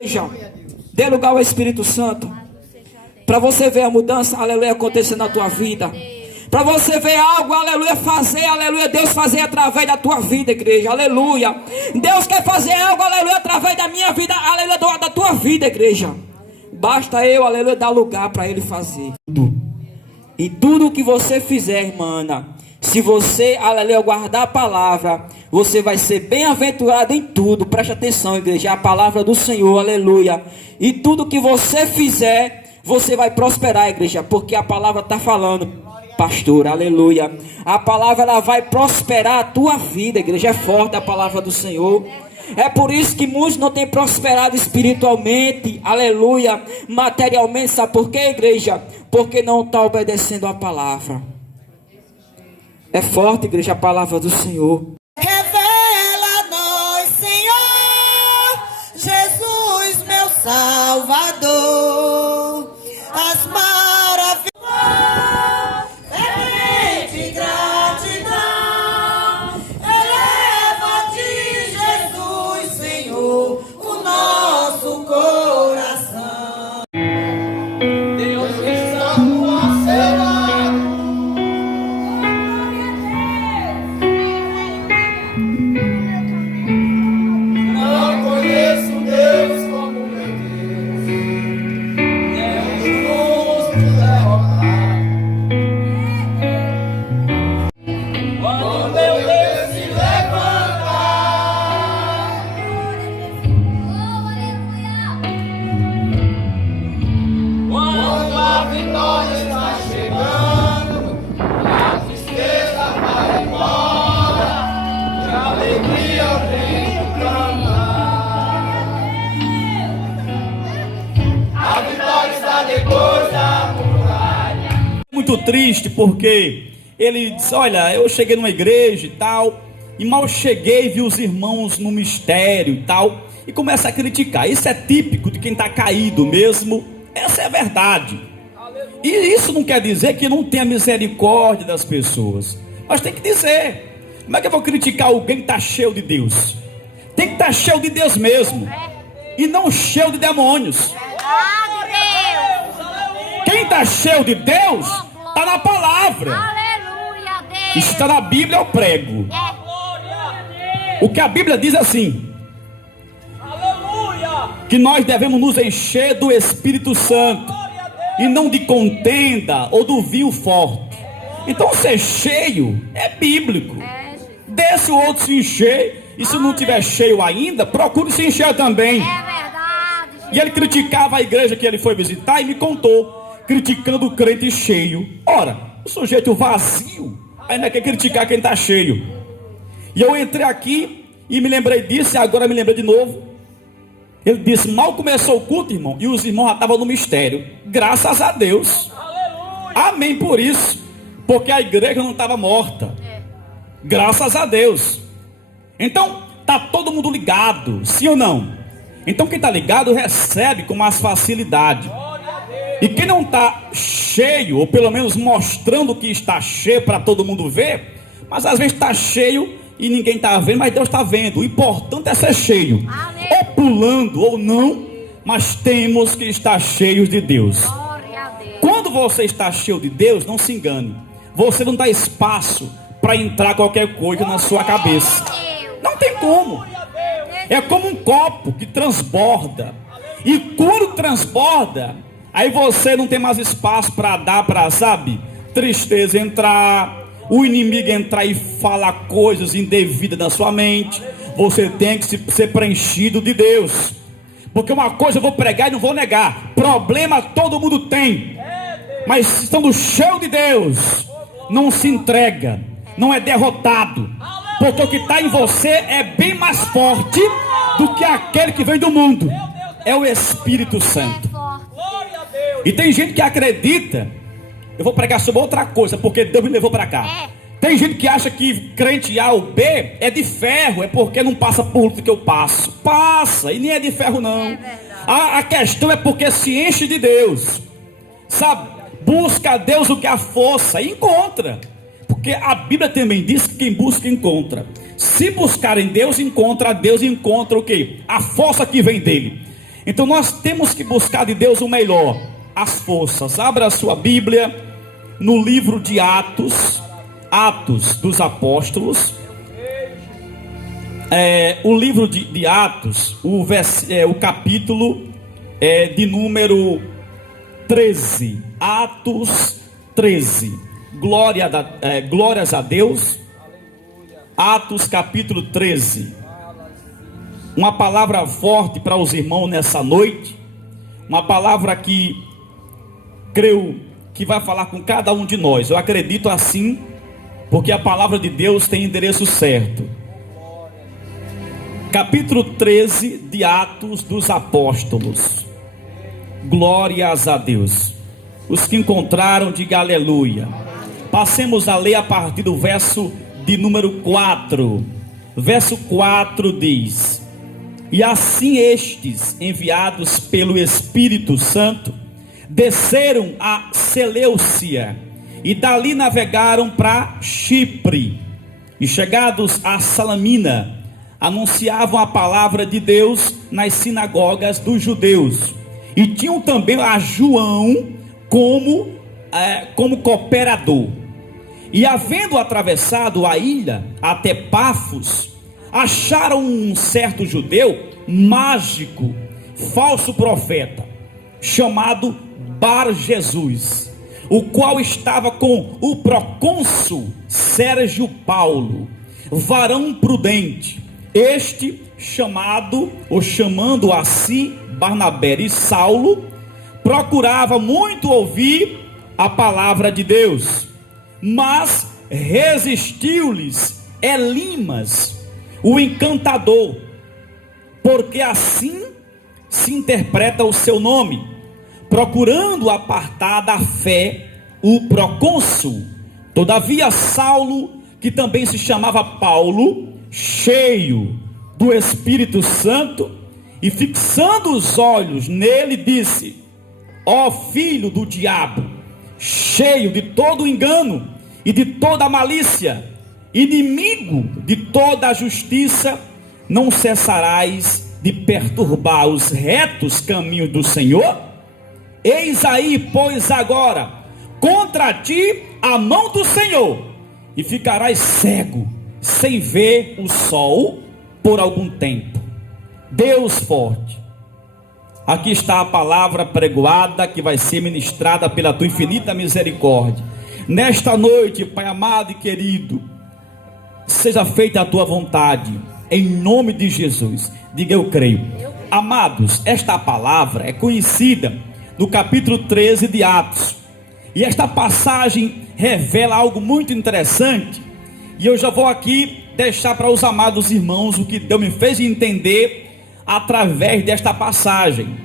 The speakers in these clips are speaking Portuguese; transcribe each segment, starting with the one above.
Igreja, dê lugar ao Espírito Santo, para você ver a mudança, aleluia, acontecer na tua vida, para você ver algo, aleluia, fazer, aleluia, Deus fazer através da tua vida, igreja, aleluia. Deus quer fazer algo, aleluia, através da minha vida, aleluia, da tua vida, igreja. Basta eu, aleluia, dar lugar para Ele fazer. E tudo que você fizer, irmã Ana, se você, aleluia, guardar a palavra, você vai ser bem-aventurado em tudo. Preste atenção, igreja, é a palavra do Senhor, aleluia. E tudo que você fizer, você vai prosperar, igreja, porque a palavra está falando, pastor, aleluia. A palavra, ela vai prosperar a tua vida, igreja, é forte a palavra do Senhor. É por isso que muitos não têm prosperado espiritualmente, aleluia, materialmente. Sabe por quê, igreja? Porque não está obedecendo a palavra. É forte, igreja, a palavra do Senhor. Revela-nos, Senhor, Jesus, meu Salvador, as maravilhas. Reverente gratidão, eleva-te, Jesus, Senhor, o nosso coração. Deus está no céu. Muito triste, porque ele diz: olha, eu cheguei numa igreja e tal, e mal cheguei, vi os irmãos no mistério e tal, e começa a criticar. Isso é típico de quem está caído mesmo. Essa é a verdade. E isso não quer dizer que não tenha misericórdia das pessoas, mas tem que dizer. Como é que eu vou criticar alguém que está cheio de Deus? Tem que estar cheio de Deus mesmo, e não cheio de demônios. Quem está cheio de Deus está na palavra. Aleluia, Deus. Está na Bíblia, eu prego. O que a Bíblia diz assim: que nós devemos nos encher do Espírito Santo, e não de contenda ou do vinho forte. Então ser cheio é bíblico. Deixa o outro se encher, e se não tiver cheio ainda, procure se encher também. É verdade. E ele criticava a igreja que ele foi visitar e me contou, criticando o crente cheio. Ora, o sujeito vazio ainda quer criticar quem está cheio. E eu entrei aqui e me lembrei disso, e agora me lembrei de novo. Ele disse: mal começou o culto, irmão, e os irmãos já estavam no mistério. Graças a Deus. Amém por isso, porque a igreja não estava morta. Graças a Deus. Então está todo mundo ligado, sim ou não? Então quem está ligado recebe com mais facilidade. E quem não está cheio, ou pelo menos mostrando que está cheio para todo mundo ver, mas às vezes está cheio e ninguém está vendo, mas Deus está vendo. O importante é ser cheio. Amém. Ou pulando ou não, mas temos que estar cheios de Deus. Glória a Deus. Quando você está cheio de Deus, não se engane, você não dá espaço para entrar qualquer coisa na sua cabeça. Não tem como. É como um copo que transborda, e quando transborda, aí você não tem mais espaço para dar para, sabe, tristeza entrar, o inimigo entrar e falar coisas indevidas na sua mente. Você tem que ser preenchido de Deus. Porque uma coisa eu vou pregar e não vou negar: problema todo mundo tem, mas estando cheio de Deus, não se entrega, não é derrotado, porque o que está em você é bem mais forte do que aquele que vem do mundo. É o Espírito Santo. E tem gente que acredita, eu vou pregar sobre outra coisa, porque Deus me levou para cá. Tem gente que acha que crente A ou B é de ferro, é porque não passa por luta que eu passo. Passa, e nem é de ferro não. A questão é porque se enche de Deus, sabe? Busca a Deus o que a força, e encontra. Porque a Bíblia também diz que quem busca encontra. Se buscar em Deus, encontra a Deus, encontra o quê? A força que vem dele. Então nós temos que buscar de Deus o melhor, as forças. Abra a sua Bíblia no livro de Atos, Atos dos Apóstolos. O livro de Atos, o capítulo de número 13. Atos 13. Glórias a Deus. Atos capítulo 13. Uma palavra forte para os irmãos nessa noite. Uma palavra que creio que vai falar com cada um de nós. Eu acredito assim, porque a palavra de Deus tem endereço certo. Capítulo 13 de Atos dos Apóstolos. Glórias a Deus. Os que encontraram, diga aleluia. Passemos a ler a partir do verso de número 4. Verso 4 diz: E assim estes, enviados pelo Espírito Santo, desceram a Seleucia, e dali navegaram para Chipre, e chegados a Salamina, anunciavam a palavra de Deus nas sinagogas dos judeus, e tinham também a João como cooperador. E havendo atravessado a ilha até Pafos, acharam um certo judeu mágico, falso profeta, chamado Bar Jesus, o qual estava com o procônsul Sérgio Paulo, varão prudente. Este chamando a si Barnabé e Saulo, procurava muito ouvir a palavra de Deus, mas resistiu-lhes Elimas, o encantador, porque assim se interpreta o seu nome, procurando apartar da fé o procônsul. Todavia Saulo, que também se chamava Paulo, cheio do Espírito Santo, e fixando os olhos nele, disse: Ó filho do diabo, cheio de todo engano e de toda malícia, inimigo de toda a justiça, não cessarás de perturbar os retos caminhos do Senhor? Eis aí, pois, agora contra ti a mão do Senhor, e ficarás cego, sem ver o sol por algum tempo. Deus forte, aqui está a palavra pregoada que vai ser ministrada pela tua infinita misericórdia. Nesta noite, Pai amado e querido, seja feita a tua vontade, em nome de Jesus. Diga: eu creio. Amados, esta palavra é conhecida no capítulo 13 de Atos, e esta passagem revela algo muito interessante, e eu já vou aqui deixar para os amados irmãos o que Deus me fez entender através desta passagem,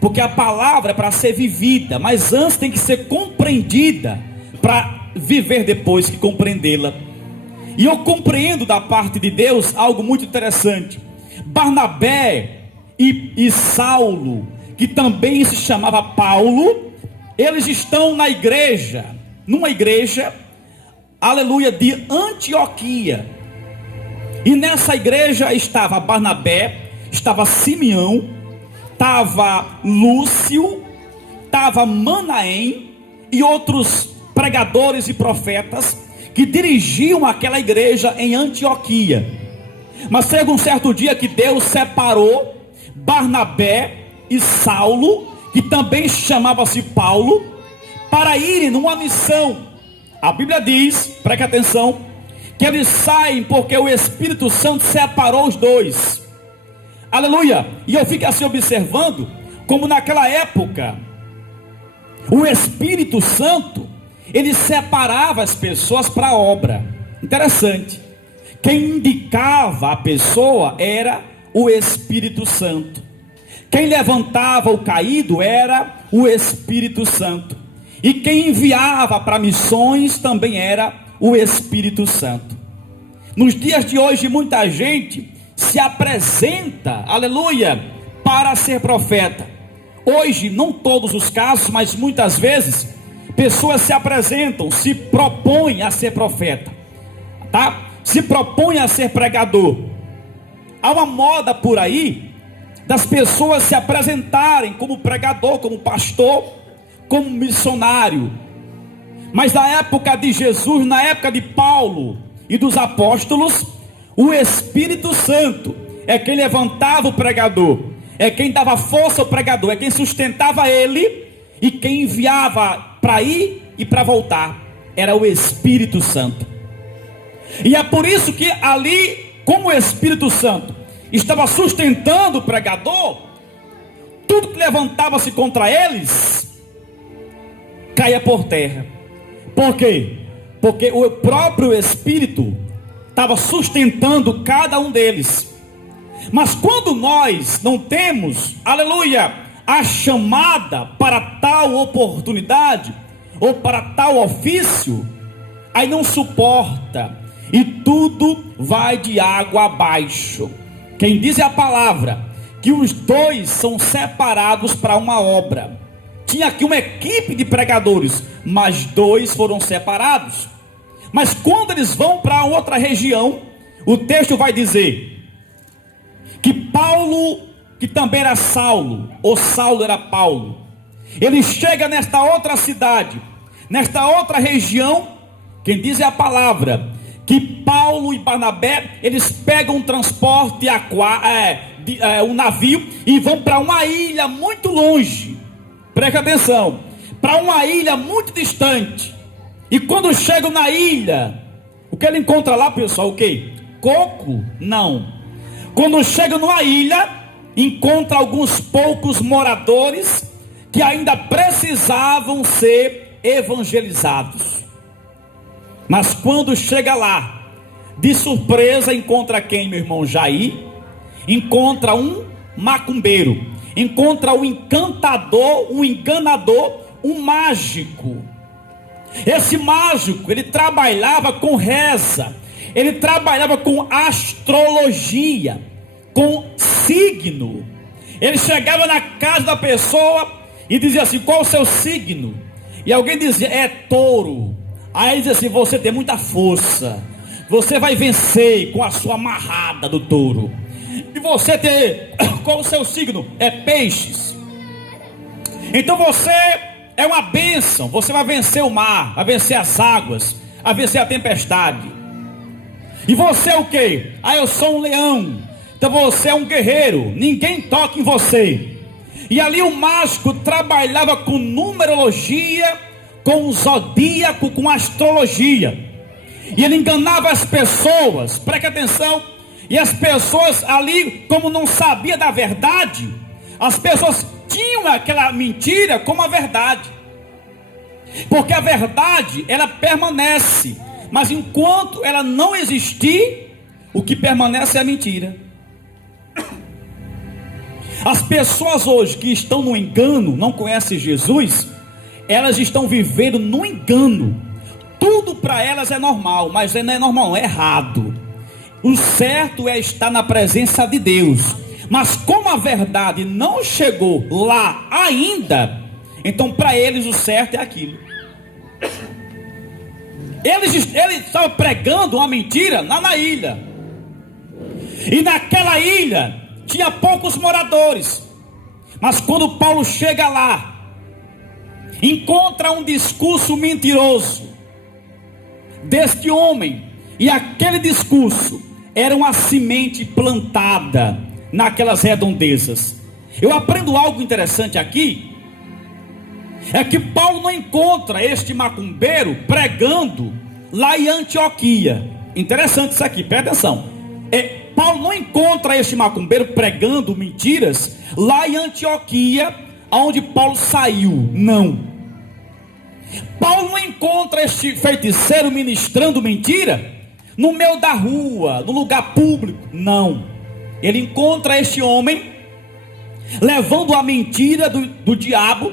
porque a palavra é para ser vivida, mas antes tem que ser compreendida, para viver depois que compreendê-la. E eu compreendo da parte de Deus algo muito interessante. Barnabé e Saulo, que também se chamava Paulo, eles estão na igreja, numa igreja, aleluia, de Antioquia. E nessa igreja estava Barnabé, estava Simeão, estava Lúcio, estava Manaém e outros pregadores e profetas que dirigiam aquela igreja em Antioquia. Mas chega um certo dia que Deus separou Barnabé e Saulo, que também chamava-se Paulo, para irem numa missão. A Bíblia diz, preste atenção, que eles saem porque o Espírito Santo separou os dois. Aleluia. E eu fico assim observando como naquela época o Espírito Santo, ele separava as pessoas para a obra. Interessante. Quem indicava a pessoa era o Espírito Santo. Quem levantava o caído era o Espírito Santo. E quem enviava para missões também era o Espírito Santo. Nos dias de hoje, muita gente se apresenta, aleluia, para ser profeta. Hoje, não todos os casos, mas muitas vezes, pessoas se apresentam, se propõem a ser profeta, tá? Se propõem a ser pregador. Há uma moda por aí, das pessoas se apresentarem como pregador, como pastor, como missionário. Mas na época de Jesus, na época de Paulo e dos apóstolos, o Espírito Santo é quem levantava o pregador, é quem dava força ao pregador, é quem sustentava ele e quem enviava para ir e para voltar. Era o Espírito Santo. E é por isso que ali, como o Espírito Santo estava sustentando o pregador, tudo que levantava-se contra eles caía por terra. Por quê? Porque o próprio Espírito estava sustentando cada um deles. Mas quando nós não temos, aleluia, a chamada para tal oportunidade, ou para tal ofício, aí não suporta, e tudo vai de água abaixo. Quem diz é a palavra, que os dois são separados para uma obra. Tinha aqui uma equipe de pregadores, mas dois foram separados. Mas quando eles vão para outra região, o texto vai dizer que Paulo, que também era Saulo, ou Saulo era Paulo, ele chega nesta outra cidade, nesta outra região. Quem diz é a palavra, que Paulo e Barnabé, eles pegam um transporte, um navio, e vão para uma ilha muito longe. Preste atenção, para uma ilha muito distante. E quando chegam na ilha, o que ele encontra lá, pessoal? O que? Coco? Não. Quando chegam numa ilha, encontra alguns poucos moradores que ainda precisavam ser evangelizados. Mas quando chega lá, de surpresa encontra quem, meu irmão Jair? Encontra um macumbeiro, encontra um encantador, um enganador, um mágico. Esse mágico, ele trabalhava com reza, ele trabalhava com astrologia, com signo. Ele chegava na casa da pessoa e dizia assim: qual o seu signo? E alguém dizia: é touro. Aí ele dizia assim: você tem muita força, você vai vencer com a sua amarrada do touro. E você tem, qual o seu signo? É peixes. Então você é uma bênção, você vai vencer o mar, vai vencer as águas, vai vencer a tempestade. E você é o que? Eu sou um leão. Então você é um guerreiro, ninguém toca em você. E ali o mágico trabalhava com numerologia, com o zodíaco, com astrologia. E ele enganava as pessoas, preste atenção. E as pessoas ali, como não sabia da verdade, as pessoas tinham aquela mentira como a verdade. Porque a verdade, ela permanece. Mas enquanto ela não existir, o que permanece é a mentira. As pessoas hoje que estão no engano, não conhecem Jesus, elas estão vivendo no engano. Tudo para elas é normal, mas não é normal, é errado. O certo é estar na presença de Deus. Mas como a verdade não chegou lá ainda, então para eles o certo é aquilo. Eles estavam pregando uma mentira lá na ilha. E naquela ilha tinha poucos moradores. Mas quando Paulo chega lá, encontra um discurso mentiroso deste homem. E aquele discurso era uma semente plantada naquelas redondezas. Eu aprendo algo interessante aqui. É que Paulo não encontra este macumbeiro pregando lá em Antioquia. Interessante isso aqui, presta atenção. Paulo não encontra este macumbeiro pregando mentiras lá em Antioquia, onde Paulo saiu. Não. Paulo não encontra este feiticeiro ministrando mentira no meio da rua, no lugar público. Não. Ele encontra este homem levando a mentira do diabo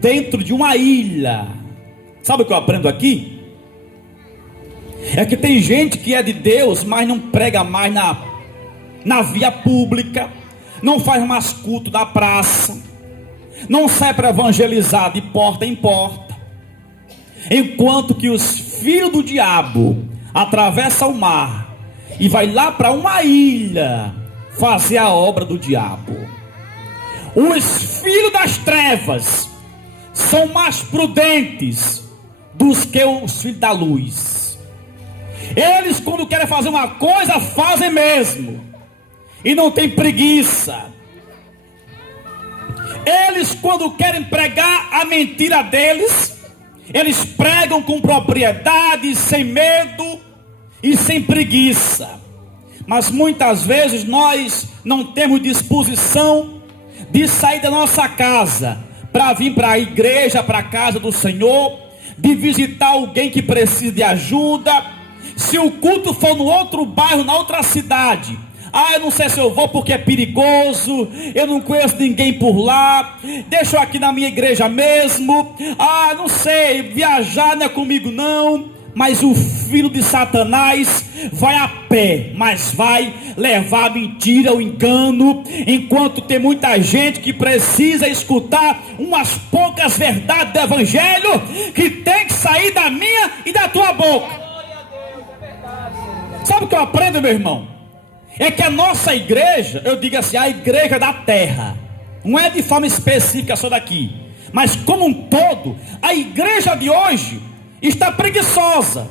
dentro de uma ilha. Sabe o que eu aprendo aqui? É que tem gente que é de Deus, mas não prega mais na via pública, não faz mais culto na praça, não sai para evangelizar de porta em porta, enquanto que os filhos do diabo atravessam o mar e vai lá para uma ilha fazer a obra do diabo. Os filhos das trevas são mais prudentes dos que os filhos da luz. Eles, quando querem fazer uma coisa, fazem mesmo, e não tem preguiça. Eles, quando querem pregar a mentira deles, eles pregam com propriedade, sem medo e sem preguiça. Mas muitas vezes nós não temos disposição de sair da nossa casa para vir para a igreja, para a casa do Senhor, de visitar alguém que precisa de ajuda. Se o culto for no outro bairro, na outra cidade, eu não sei se eu vou porque é perigoso, eu não conheço ninguém por lá, deixa eu aqui na minha igreja mesmo, não sei, viajar não é comigo não. Mas o filho de Satanás vai a pé, mas vai levar a mentira, o engano, enquanto tem muita gente que precisa escutar umas poucas verdades do evangelho, que tem que sair da minha e da tua boca. Sabe o que eu aprendo, meu irmão? É que a nossa igreja, eu digo assim, a igreja da terra, não é de forma específica só daqui, mas como um todo, a igreja de hoje está preguiçosa.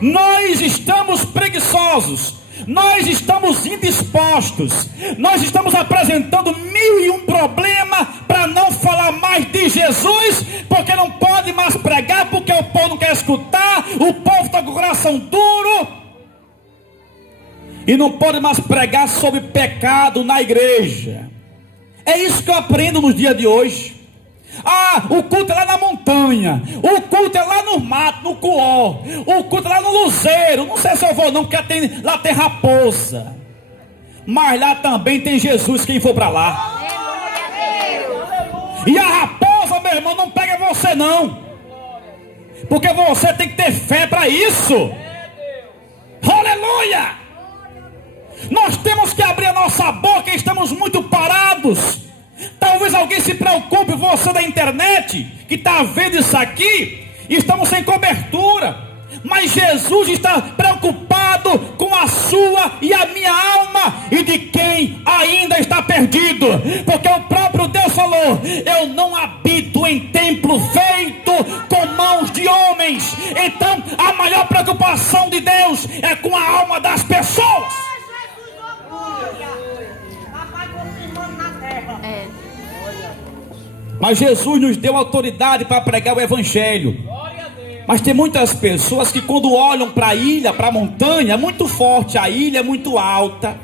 Nós estamos preguiçosos, nós estamos indispostos, nós estamos apresentando 1001 problemas para não falar mais de Jesus, porque não pode mais pregar, porque o povo não quer escutar, o povo está com o coração duro, e não pode mais pregar sobre pecado na igreja. É isso que eu aprendo nos dias de hoje. O culto é lá na montanha, o culto é lá no mato, no Cuó, o culto é lá no Luzeiro. Não sei se eu vou não, porque lá tem raposa, mas lá também tem Jesus, quem for para lá. E a raposa, meu irmão, não pega você não, porque você tem que ter fé para isso. Aleluia! Nós temos que abrir a nossa boca, estamos muito parados. Talvez alguém se preocupe, você da internet, que está vendo isso aqui, estamos sem cobertura, mas Jesus está preocupado com a sua e a minha alma, e de quem ainda está perdido, porque o próprio Deus falou: eu não habito em templo feito com mãos de homens. Então a maior preocupação de Deus é com a alma das pessoas. Mas Jesus nos deu autoridade para pregar o evangelho. Mas tem muitas pessoas que quando olham para a ilha, para a montanha, é muito forte, a ilha é muito alta.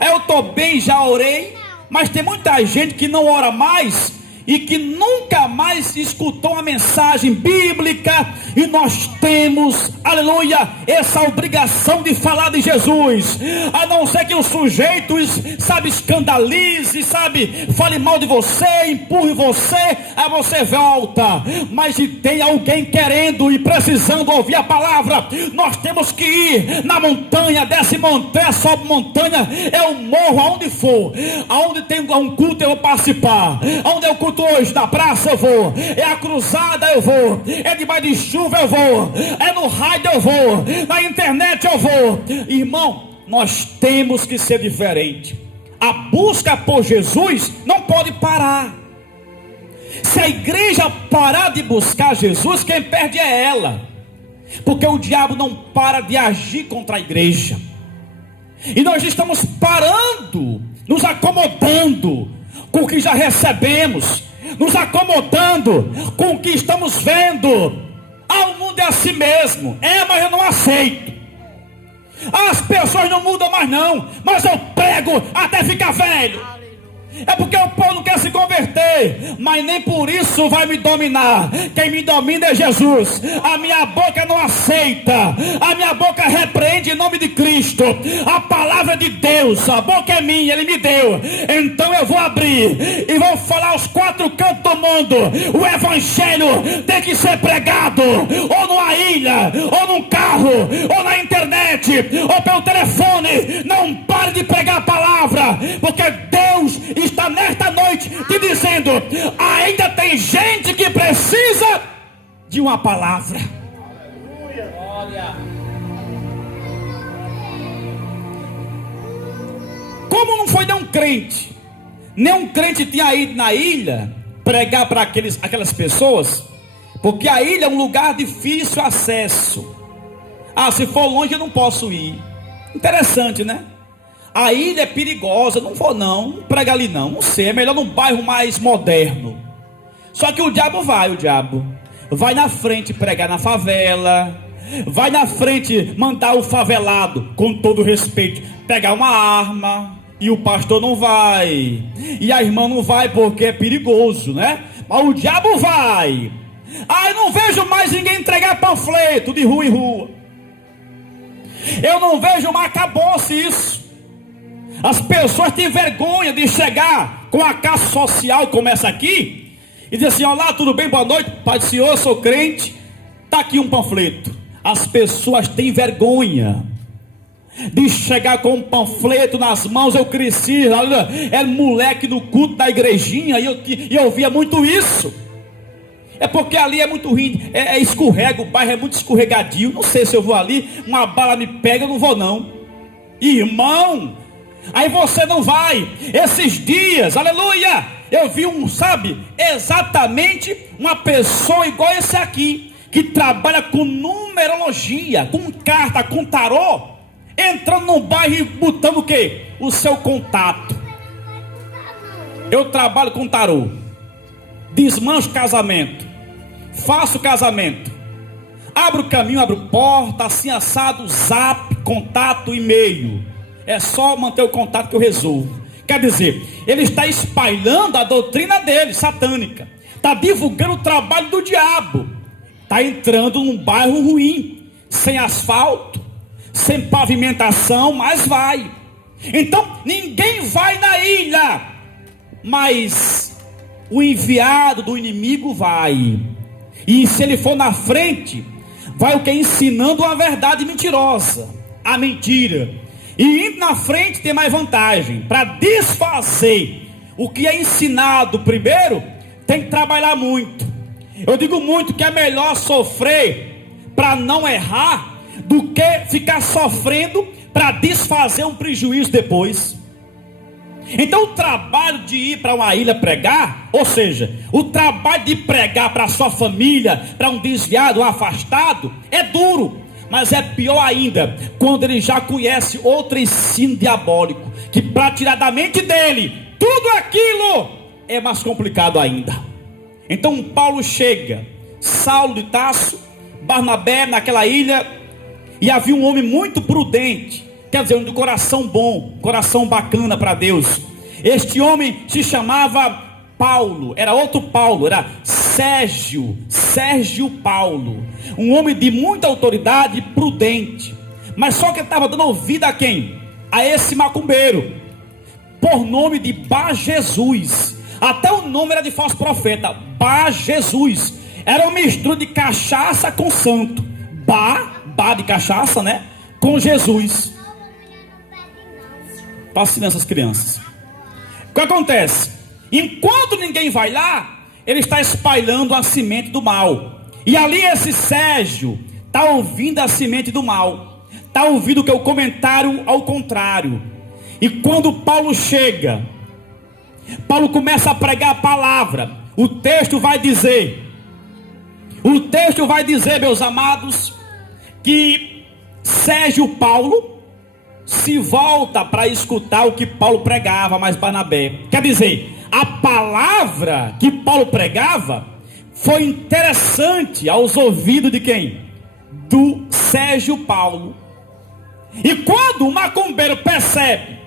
Eu estou bem, já orei. Mas tem muita gente que não ora mais e que nunca mais escutou uma mensagem bíblica. E nós temos, aleluia, essa obrigação de falar de Jesus. A não ser que o sujeito, sabe, escandalize, sabe, fale mal de você, empurre você, aí você volta. Mas se tem alguém querendo e precisando ouvir a palavra, nós temos que ir na montanha, desce montanha, sobe montanha, é o morro, aonde for, aonde tem um culto eu vou participar, aonde é o culto hoje, na praça eu vou, é a cruzada eu vou, é debaixo de chuva eu vou, é no rádio eu vou, na internet eu vou. Irmão, nós temos que ser diferente. A busca por Jesus não pode parar. Se a igreja parar de buscar Jesus, quem perde é ela, porque o diabo não para de agir contra a igreja. E nós estamos parando, nos acomodando com o que já recebemos, nos acomodando com o que estamos vendo. O mundo é assim mesmo, mas eu não aceito. As pessoas não mudam mais não, mas eu prego até ficar velho. É porque o povo não quer se converter, mas nem por isso vai me dominar. Quem me domina é Jesus. A minha boca não aceita, a minha boca repreende em nome de Cristo. A palavra de Deus, a boca é minha, Ele me deu. Então eu vou abrir e vou falar aos quatro cantos do mundo. O evangelho tem que ser pregado, ou numa ilha, ou num carro, ou na internet, ou pelo telefone. Não pare de pregar a palavra, porque Deus está nesta noite te dizendo: ainda tem gente que precisa de uma palavra. Como não foi de um crente Nenhum crente tinha ido na ilha pregar para aquelas pessoas, porque a ilha é um lugar de difícil acesso. Ah, se for longe eu não posso ir. Interessante, né? A ilha é perigosa, não vou não prega ali não sei, é melhor num bairro mais moderno. Só que o diabo vai na frente pregar na favela, vai na frente mandar o favelado, com todo respeito, pegar uma arma, e o pastor não vai, e a irmã não vai porque é perigoso, né? Mas o diabo vai. Ah, eu não vejo mais ninguém entregar panfleto de rua em rua. Eu não vejo mais, acabou-se isso. As pessoas têm vergonha de chegar com a caixa social, começa aqui, e dizer assim: olá, tudo bem, boa noite, Pai do Senhor, eu sou crente, está aqui um panfleto. As pessoas têm vergonha de chegar com um panfleto nas mãos. Eu cresci, era moleque no culto da igrejinha, e eu via muito isso. É porque ali é muito ruim, escorrega, o bairro é muito escorregadio. Não sei se eu vou ali, uma bala me pega, eu não vou não. Irmão, aí você não vai. Esses dias, aleluia, eu vi exatamente uma pessoa igual esse aqui, que trabalha com numerologia, com carta, com tarô, entrando no bairro e botando o quê? O seu contato. Eu trabalho com tarô, desmancho casamento, faço casamento, abro caminho, abro porta, assim assado, zap, contato, e-mail. É só manter o contato que eu resolvo. Quer dizer, ele está espalhando a doutrina dele, satânica, está divulgando o trabalho do diabo, está entrando num bairro ruim, sem asfalto, sem pavimentação, mas vai. Então ninguém vai na ilha, mas o enviado do inimigo vai. E se ele for na frente, vai o que? Ensinando uma verdade mentirosa, a mentira. E indo na frente tem mais vantagem. Para desfazer o que é ensinado primeiro, tem que trabalhar muito. Eu digo muito que é melhor sofrer para não errar do que ficar sofrendo para desfazer um prejuízo depois. Então o trabalho de ir para uma ilha pregar, ou seja, o trabalho de pregar para a sua família, para um desviado, um afastado, é duro. Mas é pior ainda quando ele já conhece outro ensino diabólico, que para tirar da mente dele tudo aquilo é mais complicado ainda. Então Paulo chega, Saulo de Tarso, Barnabé naquela ilha, e havia um homem muito prudente, quer dizer, um de coração bom, coração bacana para Deus. Este homem se chamava Paulo, era outro Paulo, era Sérgio Paulo, um homem de muita autoridade e prudente. Mas só que ele estava dando ouvido a quem? A esse macumbeiro, por nome de Bar Jesus. Até o nome era de falso profeta, Bar Jesus. Era uma mistura de cachaça com santo. Bar de cachaça, né? Com Jesus. Faça silêncio as crianças. O que acontece? Enquanto ninguém vai lá, ele está espalhando a semente do mal. E ali esse Sérgio está ouvindo a semente do mal, está ouvindo que é o comentário ao contrário. E quando Paulo chega, Paulo começa a pregar a palavra. O texto vai dizer, meus amados, que Sérgio Paulo se volta para escutar o que Paulo pregava, mas Barnabé. Quer dizer, a palavra que Paulo pregava foi interessante aos ouvidos de quem? Do Sérgio Paulo. E quando o macumbeiro percebe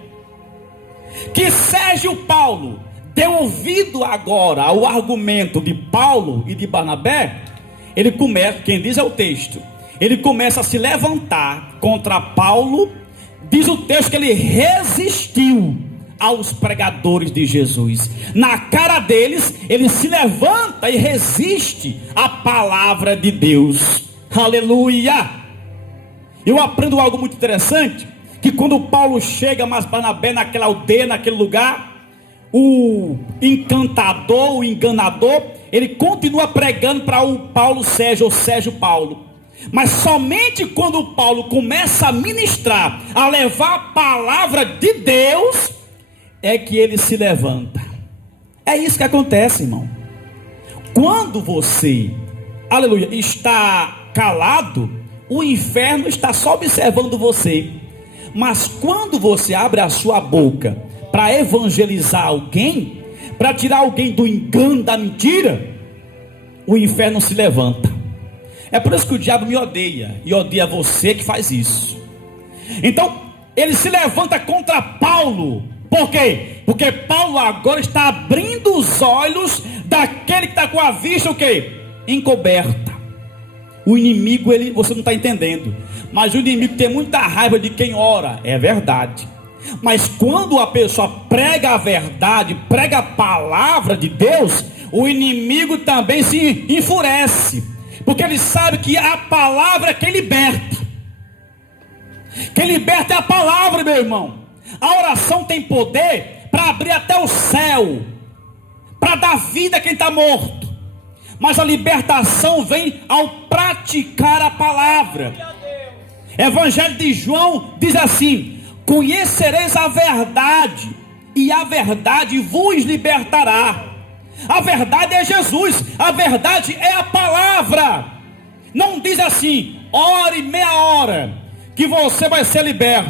que Sérgio Paulo deu ouvido agora ao argumento de Paulo e de Barnabé, ele começa, quem diz é o texto, ele começa a se levantar contra Paulo. Diz o texto que ele resistiu aos pregadores de Jesus. Na cara deles, ele se levanta e resiste à palavra de Deus. Aleluia! Eu aprendo algo muito interessante, que quando Paulo chega, mas Barnabé naquela aldeia, naquele lugar, o encantador, o enganador, ele continua pregando para o Paulo Sérgio, ou Sérgio Paulo. Mas somente quando Paulo começa a ministrar, a levar a palavra de Deus, é que ele se levanta. É isso que acontece, irmão. Quando você, aleluia, está calado, o inferno está só observando você. Mas quando você abre a sua boca para evangelizar alguém, para tirar alguém do engano, da mentira, o inferno se levanta. É por isso que o diabo me odeia, e odeia você que faz isso. Então, ele se levanta contra Paulo. Por quê? Porque Paulo agora está abrindo os olhos daquele que está com a vista o quê? Encoberta. O inimigo, você não está entendendo, mas o inimigo tem muita raiva de quem ora. É verdade. Mas quando a pessoa prega a verdade, prega a palavra de Deus, o inimigo também se enfurece, porque ele sabe que a palavra é quem liberta. Quem liberta é a palavra, meu irmão. A oração tem poder para abrir até o céu, para dar vida a quem está morto. Mas a libertação vem ao praticar a palavra. Evangelho de João diz assim: conhecereis a verdade, e a verdade vos libertará. A verdade é Jesus, a verdade é a palavra. Não diz assim, ore meia hora, que você vai ser liberto.